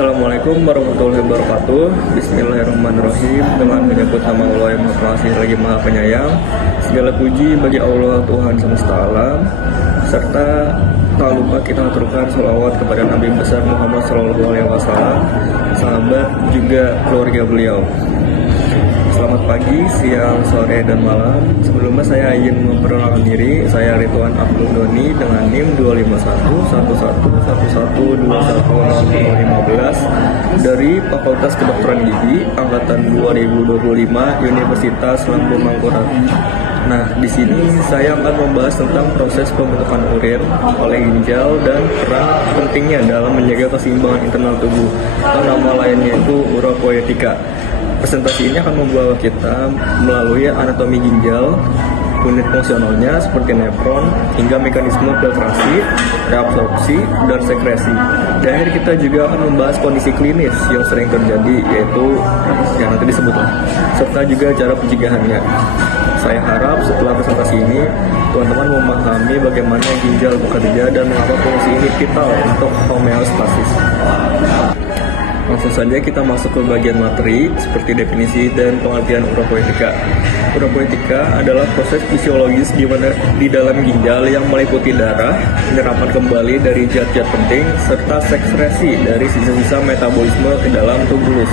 Assalamualaikum warahmatullahi wabarakatuh. Bismillahirrahmanirrahim. Dengan menyebut nama Allah yang Maha Pengasih lagi Maha Penyayang, segala puji bagi Allah Tuhan semesta alam, serta tak lupa kita aturkan sholawat kepada Nabi besar Muhammad SAW, sahabat juga keluarga beliau. Selamat pagi, siang, sore, dan malam. Sebelumnya saya ingin memperkenalkan diri. Saya Ridwan Abdul Doni dengan NIM 2511111212015 dari Fakultas Kedokteran Gigi Angkatan 2025 Universitas Lambung Mangkurat. Nah, di sini saya akan membahas tentang proses pembentukan urin oleh ginjal dan peran pentingnya dalam menjaga keseimbangan internal tubuh, atau nama lainnya itu uropoietika. Presentasi ini akan membawa kita melalui anatomi ginjal, unit fungsionalnya seperti nefron, hingga mekanisme filtrasi, reabsorpsi, dan sekresi. Dan akhir kita juga akan membahas kondisi klinis yang sering terjadi, yaitu yang nanti disebutlah, serta juga cara pencegahannya. Saya harap setelah presentasi ini, teman-teman memahami bagaimana ginjal bekerja dan mengapa fungsi ini vital untuk homeostasis. Langsung saja kita masuk ke bagian materi seperti definisi dan pengertian uropoietika. Uropoietika adalah proses fisiologis di dalam ginjal yang meliputi darah, penyerapan kembali dari zat-zat penting, serta sekresi dari sisa-sisa metabolisme ke dalam tubulus,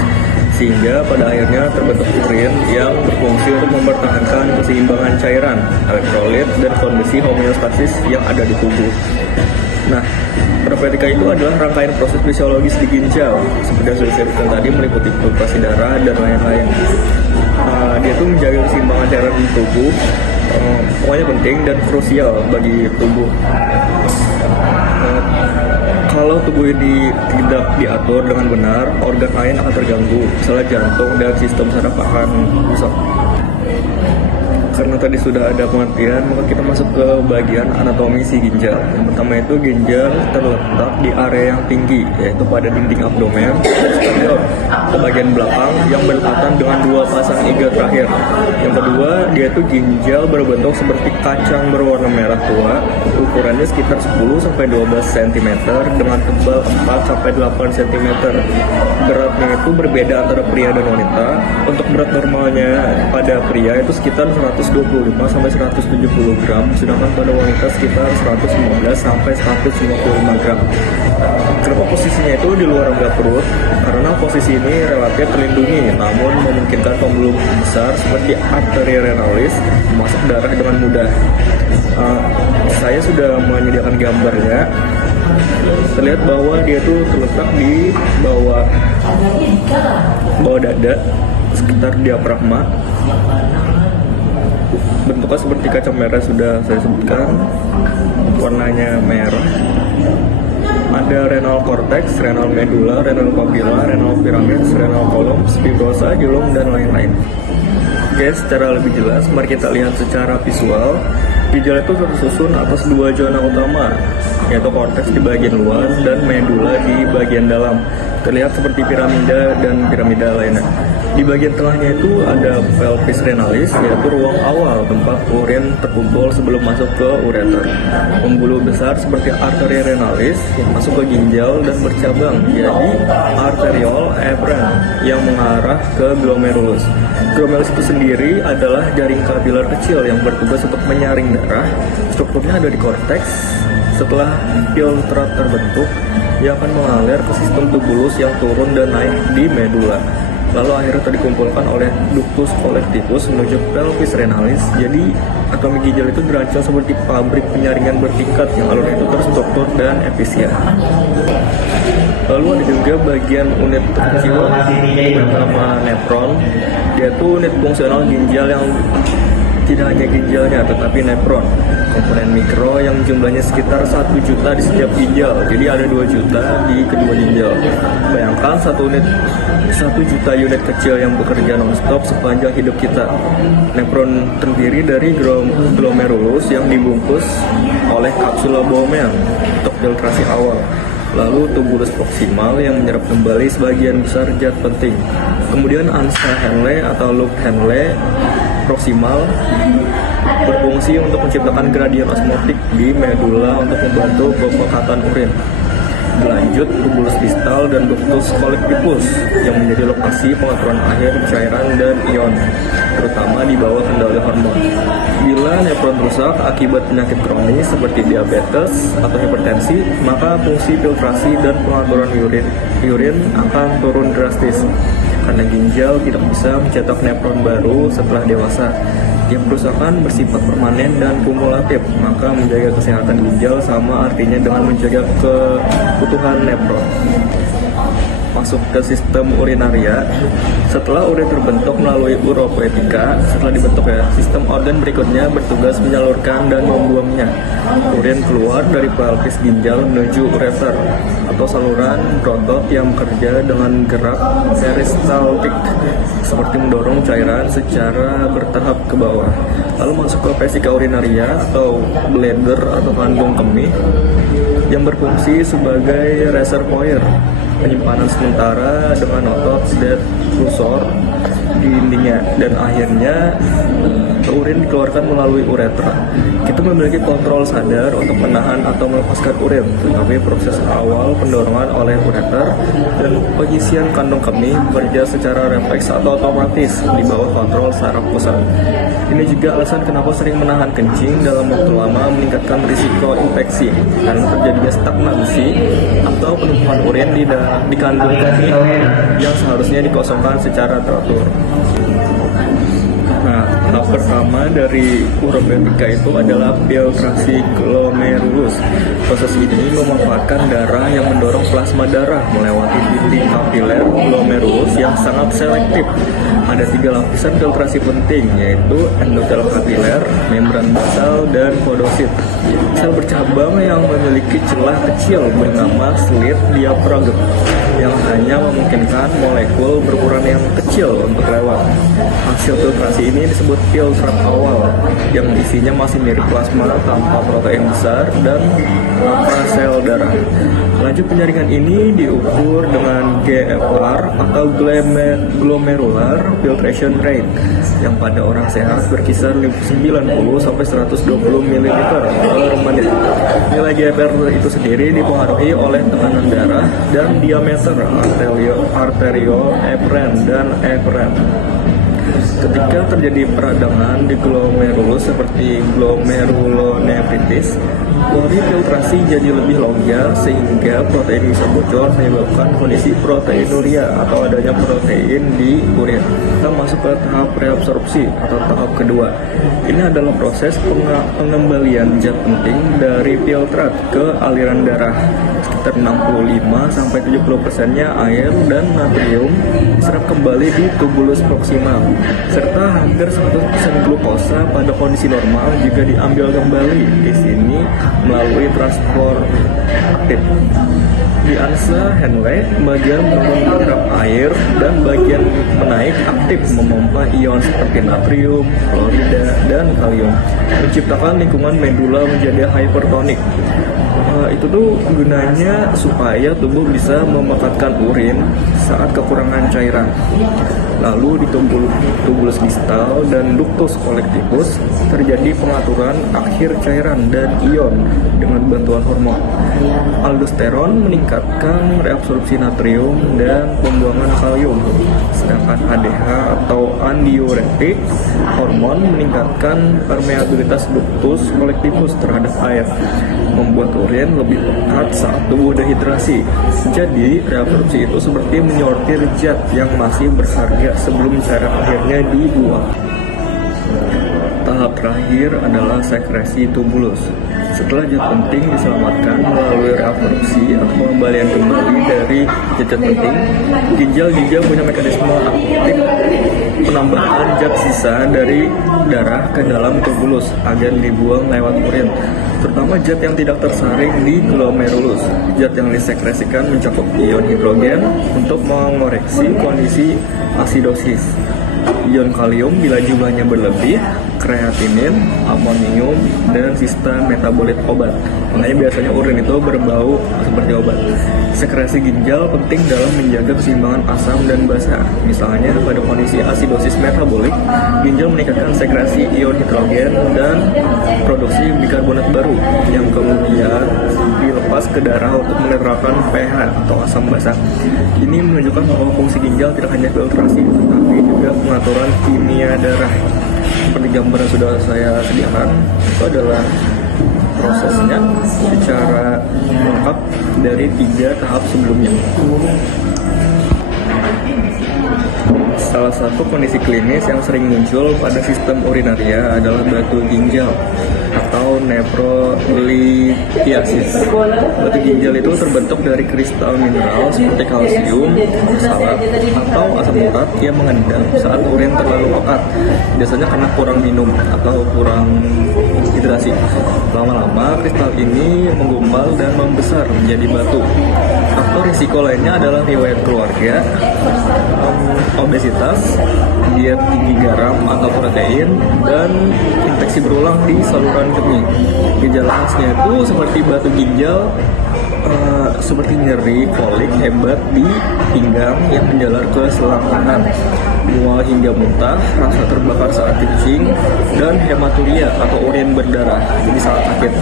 sehingga pada akhirnya terbentuk urin yang berfungsi untuk mempertahankan keseimbangan cairan, elektrolit, dan kondisi homeostasis yang ada di tubuh. Nah, uropoietika itu adalah rangkaian proses fisiologis di ginjal, seperti yang sudah saya sebutkan tadi, meliputi filtrasi darah dan lain-lain. Dia tuh menjaga keseimbangan cairan di tubuh, pokoknya penting dan krusial bagi tubuh. Kalau tubuh ini tidak diatur dengan benar, organ lain akan terganggu, misalnya jantung dan sistem saraf akan rusak. Karena tadi sudah ada pengertian, maka kita masuk ke bagian anatomi si ginjal. Yang pertama itu ginjal terletak di area yang tinggi, yaitu pada dinding abdomen, ke bagian belakang yang berdekatan dengan dua pasang iga terakhir. Yang kedua, dia itu ginjal berbentuk seperti kacang berwarna merah tua, ukurannya sekitar 10-12 cm dengan tebal 4-8 cm. Beratnya itu berbeda antara pria dan wanita. Untuk berat normalnya pada pria itu sekitar 125-170 gram, sedangkan pada wanita sekitar 115-155 gram. Kenapa posisinya itu di luar rongga perut? Karena posisi ini relatif terlindungi, namun memungkinkan pembuluh besar seperti arteri renalis masuk darah dengan mudah. Saya sudah menyediakan gambarnya. Terlihat bahwa dia itu terletak di bawah dada, sekitar diafragma. Bentuknya seperti kacang merah sudah saya sebutkan, warnanya merah. Ada renal cortex, renal medulla, renal papilla, renal pyramids, renal columns, fibrosa, hilum, dan lain-lain. Oke, secara lebih jelas, mari kita lihat secara visual. Ginjal itu tersusun atas dua zona utama, yaitu korteks di bagian luar dan medulla di bagian dalam. Terlihat seperti piramida dan piramida lainnya. Di bagian tengahnya itu ada pelvis renalis, yaitu ruang awal tempat urin terkumpul sebelum masuk ke ureter. Pembuluh besar seperti arteri renalis yang masuk ke ginjal dan bercabang jadi arteriole efferent yang mengarah ke glomerulus. Glomerulus itu sendiri adalah jaring kapiler kecil yang bertugas untuk menyaring darah. Strukturnya ada di korteks. Setelah filtrat terbentuk, ia akan mengalir ke sistem tubulus yang turun dan naik di medulla. Lalu akhirnya dikumpulkan oleh ductus collectivus menuju pelvis renalis. Jadi anatomi ginjal itu dirancang seperti pabrik penyaringan bertingkat yang alurnya itu terstruktur dan efisien. Lalu ada juga bagian unit kecil bernama nefron. Dia itu unit fungsional ginjal yang tidak hanya ginjalnya tetapi nefron, komponen mikro yang jumlahnya sekitar 1 juta di setiap ginjal. Jadi ada 2 juta di kedua ginjal. Bayangkan 1 juta unit kecil yang bekerja non-stop sepanjang hidup kita. Nefron terdiri dari glomerulus yang dibungkus oleh kapsula Bowman untuk filtrasi awal. Lalu tubulus proksimal yang menyerap kembali sebagian besar zat penting. Kemudian ansa Henle atau loop Henle proksimal berfungsi untuk menciptakan gradien osmotik di medulla untuk membantu pemekatan urin. Berlanjut, tubulus distal dan ductus collectivus yang menjadi lokasi pengaturan air, cairan, dan ion, terutama di bawah kendali hormon. Bila nefron rusak akibat penyakit kronis seperti diabetes atau hipertensi, maka fungsi filtrasi dan pengaturan urin akan turun drastis karena ginjal tidak bisa mencetak nefron baru setelah dewasa. Yang kerusakan bersifat permanen dan kumulatif, maka menjaga kesehatan ginjal sama artinya dengan menjaga kebutuhan nefron. Masuk ke sistem urinaria. Setelah urin terbentuk melalui uropoetika, setelah dibentuk sistem organ berikutnya bertugas menyalurkan dan membuangnya. Urin keluar dari pelvis ginjal menuju ureter atau saluran berotot yang bekerja dengan gerak peristaltik seperti mendorong cairan secara bertahap ke bawah. Lalu masuk ke vesika urinaria atau bladder atau kandung kemih yang berfungsi sebagai reservoir penyimpanan sementara dengan otot detrusor di dindingnya, dan akhirnya urin dikeluarkan melalui uretra. Kita memiliki kontrol sadar untuk menahan atau melepaskan urin, tetapi proses awal pendorongan oleh ureter dan pengisian kandung kemih bekerja secara refleks atau otomatis di bawah kontrol saraf pusat. Ini juga alasan kenapa sering menahan kencing dalam waktu lama meningkatkan risiko infeksi karena terjadinya stagnansi atau penumpukan urin di kandung kemih yang seharusnya dikosongkan secara teratur. Nah, tahap pertama dari uropoetika itu adalah filtrasi glomerulus. Proses ini memanfaatkan darah yang mendorong plasma darah melewati dinding kapiler glomerulus yang sangat selektif. Ada 3 lapisan filtrasi penting, yaitu endotel kapiler, membran basal, dan podosit. Sel bercabang yang memiliki celah kecil bernama slit diaphragm yang hanya memungkinkan molekul berukuran yang kecil untuk lewat. Hasil filtrasi ini disebut filtrat awal yang isinya masih mirip plasma tanpa protein besar dan tanpa sel darah. Laju penyaringan ini diukur dengan GFR atau glomerular filtration rate yang pada orang sehat berkisar 90 sampai 120 ml per menit. Nilai GFR itu sendiri dipengaruhi oleh tekanan darah dan diameter arterioefren dan efren. Ketika terjadi peradangan di glomerulus seperti glomerulonefritis, pori filtrasi jadi lebih longgar sehingga protein bisa bocor menyebabkan kondisi proteinuria atau adanya protein di urin. Kita masuk ke tahap reabsorpsi atau tahap kedua. Ini adalah proses pengembalian zat penting dari filtrat ke aliran darah. Sekitar 65-70%-nya air dan natrium diserap kembali di tubulus proksimal, serta hampir 100% glukosa pada kondisi normal juga diambil kembali di sini melalui transport aktif. Di ansa Henle, bagian menurun menyerap air dan bagian menaik aktif memompa ion seperti natrium, klorida, dan kalium, menciptakan lingkungan medula menjadi hypertonik. Itu tuh gunanya supaya tubuh bisa memanfaatkan urin saat kekurangan cairan. Lalu di tubulus distal dan ductus collectivus terjadi pengaturan akhir cairan dan ion dengan bantuan hormon. Aldosteron meningkatkan reabsorpsi natrium dan pembuangan kalium, sedangkan ADH atau andiuretik hormon meningkatkan permeabilitas ductus collectivus terhadap air, membuat urin lebih pekat saat tubuh dehidrasi. Jadi reabsorpsi itu seperti menyortir zat yang masih berharga sebelum cairan akhirnya dibuang. Tahap terakhir adalah sekresi tubulus. Setelah zat penting diselamatkan melalui reabsorpsi atau pengembalian kembali dari zat penting, ginjal juga punya mekanisme aktif penambahan zat sisa dari darah ke dalam tubulus agar dibuang lewat urin, terutama zat yang tidak tersaring di glomerulus. Zat yang disekresikan mencakup ion hidrogen untuk mengoreksi kondisi asidosis. ion kalium bila jumlahnya berlebih, kreatinin, amonium, dan sistem metabolit obat. Makanya biasanya urin itu berbau seperti obat. Sekresi ginjal penting dalam menjaga keseimbangan asam dan basa. Misalnya pada kondisi asidosis metabolik, ginjal meningkatkan sekresi ion hidrogen dan produksi bikarbonat baru yang kemudian dilepas ke darah untuk menetralkan pH atau asam basa. Ini menunjukkan bahwa fungsi ginjal tidak hanya filtrasi, tetapi juga pengaturan kimia darah. Seperti gambar yang sudah saya sediakan, itu adalah prosesnya secara lengkap dari 3 tahap sebelumnya. Salah satu kondisi klinis yang sering muncul pada sistem urinaria adalah batu ginjal atau nephrolithiasis. Batu ginjal itu terbentuk dari kristal mineral seperti kalsium, oksalat, atau asam urat yang mengendap saat urin terlalu pekat. Biasanya karena kurang minum atau kurang hidrasi. Lama-lama kristal ini menggumpal dan membesar menjadi batu. Faktor risiko lainnya adalah riwayat keluarga, obesitas, diet tinggi garam atau protein, dan infeksi berulang di saluran kemih. Gejala khasnya itu seperti batu ginjal, seperti nyeri kolik hebat di pinggang yang menjalar ke selang kanan, mual hingga muntah, rasa terbakar saat kencing, dan hematuria atau urin berdarah, jadi saat sakit.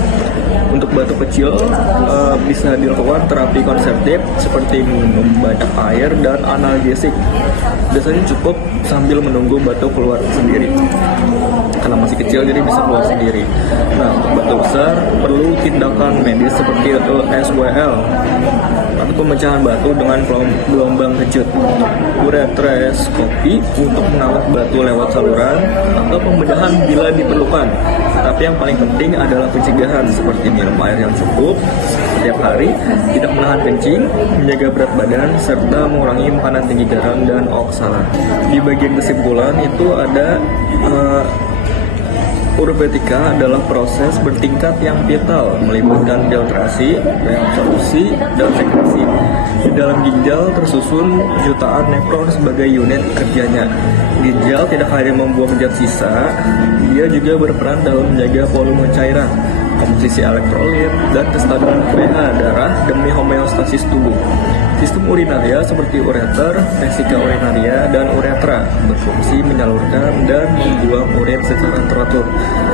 Untuk batu kecil bisa dilakukan terapi konseptif seperti minum banyak air dan analgesik. Biasanya cukup sambil menunggu batu keluar sendiri. Karena masih kecil jadi bisa keluar sendiri. Nah, untuk batu besar perlu tindakan medis seperti itu SWL atau pemecahan batu dengan gelombang kejut, ureteroskopi untuk mengangkat batu lewat saluran, atau pembedahan bila diperlukan. Tapi yang paling penting adalah pencegahan seperti minum air yang cukup setiap hari, tidak menahan kencing, menjaga berat badan, serta mengurangi makanan tinggi garam dan oksalat. Di bagian kesimpulan itu ada urobetika adalah proses bertingkat yang vital melibatkan filtrasi, reabsorpsi, dan sekresi. Di dalam ginjal tersusun jutaan nefron sebagai unit kerjanya. Ginjal tidak hanya membuang zat sisa, dia juga berperan dalam menjaga volume cairan, komposisi elektrolit, dan kestabilan pH darah demi homeostasis tubuh. Sistem urinaria seperti ureter, vesika urinaria, dan uretra berfungsi menyalurkan dan membuang urin secara teratur.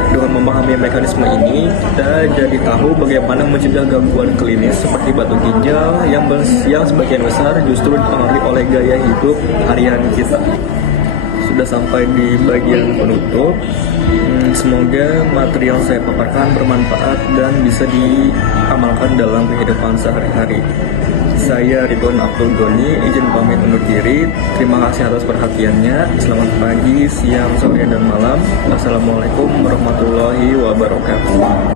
Dengan memahami mekanisme ini, kita jadi tahu bagaimana mencegah gangguan klinis seperti batu ginjal yang sebagian besar justru dipengaruhi oleh gaya hidup harian kita. Sudah sampai di bagian penutup. Semoga materi yang saya paparkan bermanfaat dan bisa diamalkan dalam kehidupan sehari-hari. Saya Ridwan Abdul Goni, izin pamit undur diri. Terima kasih atas perhatiannya. Selamat pagi, siang, sore, dan malam. Wassalamualaikum warahmatullahi wabarakatuh.